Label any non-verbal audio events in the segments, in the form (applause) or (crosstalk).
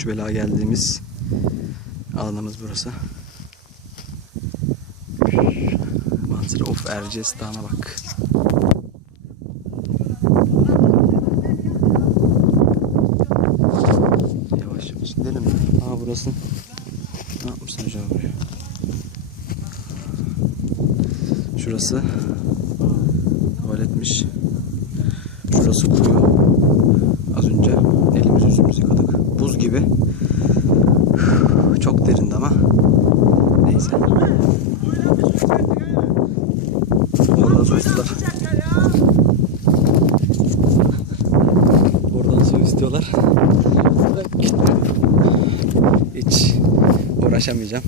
üç bela geldiğimiz alanımız burası. Manzara of Erciyes Dağı'na bak. Yavaş yavaş gidelim. Aa burası. Ne yapmışsın acaba buraya? Şurası tuvaletmiş. Şurası kuyu. Gibi. Çok derindi ama. Neyse. Oradan su istiyorlar. Oradan su istiyorlar. Hiç uğraşamayacağım.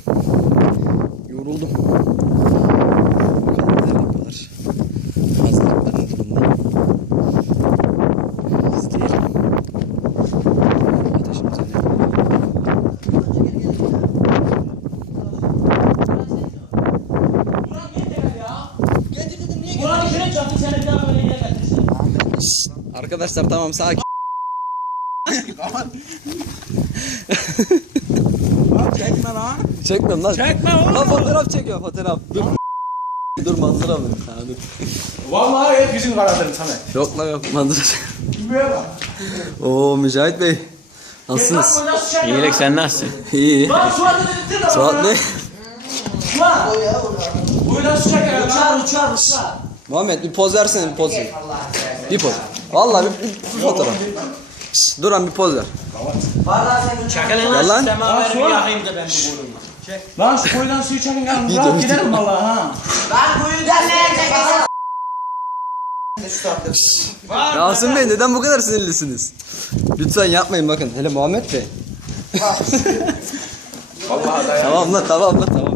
Yoruldum. Arkadaşlar tamam sakin. Çekme lan. Çekmiyorum lan. Çekme oğlum. Lan fotoğraf çekiyor fotoğraf. Dur. Dur manzara mı? Ha, dur. Vallahi hep yüzün karadır sana. Yok lan yok manzara çek. Oo Mücahit Bey. Nasılsınız? Çekiyor. İyilik sen nasılsın? İyi. Lan su atı dedirtir de Suat bana. ne? Su at. Buradan su çeker lan. Uçar uçar uçar. Muhammed bir poz versene bir poz. Bir poz. Vallahi bir, bir, bir fotoğraf. Şşş, Duran bir poz ver. Gel lan. lan sisteme ver bir sonra. yakayım da ben bu borumu. Lan şu koydan lan. Video, Bırak video. gidelim vallahi ha. Ben kuyudan ne çekeceğim? Yasin Bey neden bu kadar sinirlisiniz? Lütfen yapmayın bakın. Hele Muhammed Bey. (laughs) Ya. Tamam lan tamam lan tamam.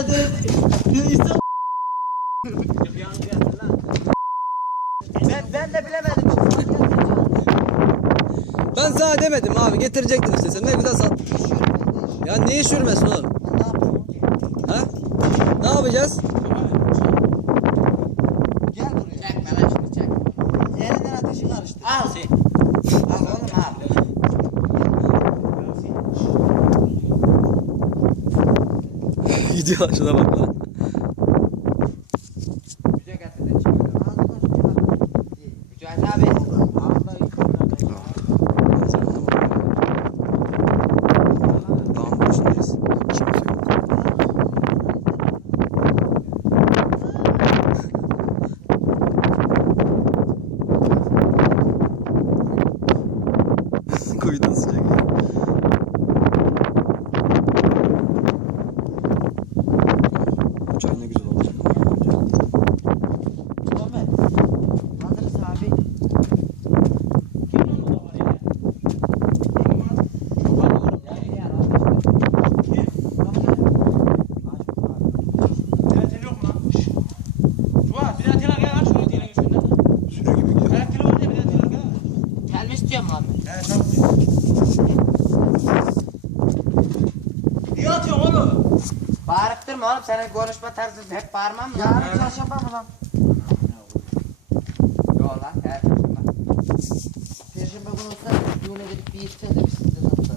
Ben, ben de bilemedim. Ben sana demedim abi getirecektin işte sen ne güzel sattın. Ya niye üşürmesin oğlum? Ne yapayım? Ha? Ne yapacağız? Gel buraya. Çekme lan şunu çek. Elinden ateşi karıştır. Al sen. Al oğlum al. Gidiyor şuna bak lan. Kuyudan sıcak. ya. Çay ne güzel olacak. Muhammed. Hazırız abi. Tel yok mu lan? Şşş. Suat bir daha tel al gel lan şuraya telin üstünden. Sürü gibi gidiyor. Evet tel var ya bir daha tel al gel. Tel mi istiyorsun abi? Evet tamam. Niye atıyorsun oğlum? Bağırıktırma oğlum senin konuşma tarzın hep bağırmam mı? Yarın çarşamba mı lan? Yok lan her çarşamba. Perşembe günü olsa düğüne gidip bir içeceğiz de biz size hatta.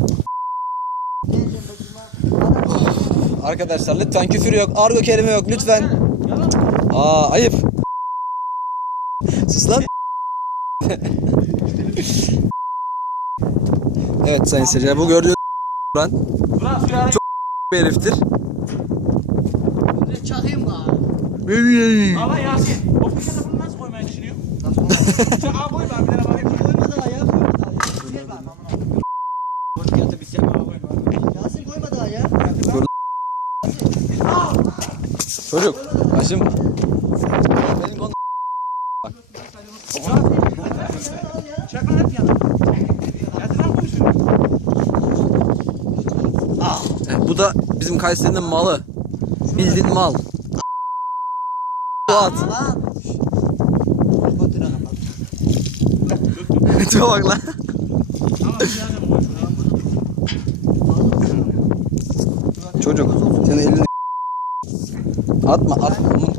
Perşembe cuma. Arkadaşlar lütfen küfür yok, argo kelime yok lütfen. Aa ayıp. Sus lan. (laughs) evet sayın seyirciler bu gördüğünüz suyu arayın. bir heriftir. bir çakayım mı abi? Allah Yasin. O fişe bunu nasıl koymayı düşünüyorsun? (laughs) Sen al koy ben bir tane bakayım. Daha ya, koymadı daha ya. Ver bak amına. Hoş geldin bir sen bana koy. Yasin koyma daha ya. Çocuk başım. Benim konu Çek lan hep. Getir lan koy suyu. Evet, bu da bizim Kayseri'nin malı. Bildiğin mal. Bunu (laughs) götürelim. Tipe bak lan. Çocuk senin elini atma atma.